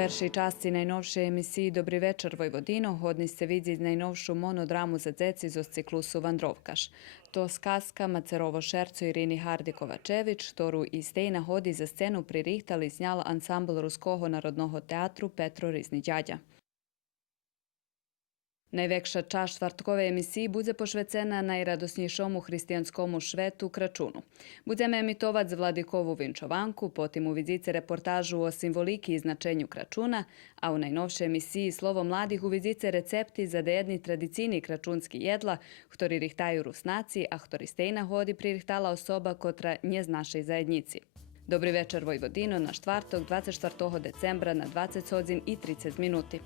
перший час ці найновшої емісії «Добрий вечір, Vojvodino» годні се видіть найновшу монодраму за дзeci з ciklуsu Вандровкаш. То сказка Macerovo šerco Irini Hardi-Kovačević, ktorú i Stejna hodi za scenu pririhtali i snjala ansambl Ruskого народного театру Петро Різний дядя. Najvekša čašt čvartkove emisiji bude pošvecena najradosnjejšomu hristijanskomu švetu Kračunu. Budeme emitovat Vladikovu vinčovanku, potim uvidzice reportažu o simvoliki i značenju Kračuna, a u najnovšej emisiji Slovo mladih uvidzice recepti za dejedni tradicijni kračunski jedla, ktori rihtaju Rusnaci, a ktori Stejna hodi pririhtala osoba kotra nje z našej zajednici. Dobri večer Vojvodino na štvartok 24. decembra na 20:30 minuti.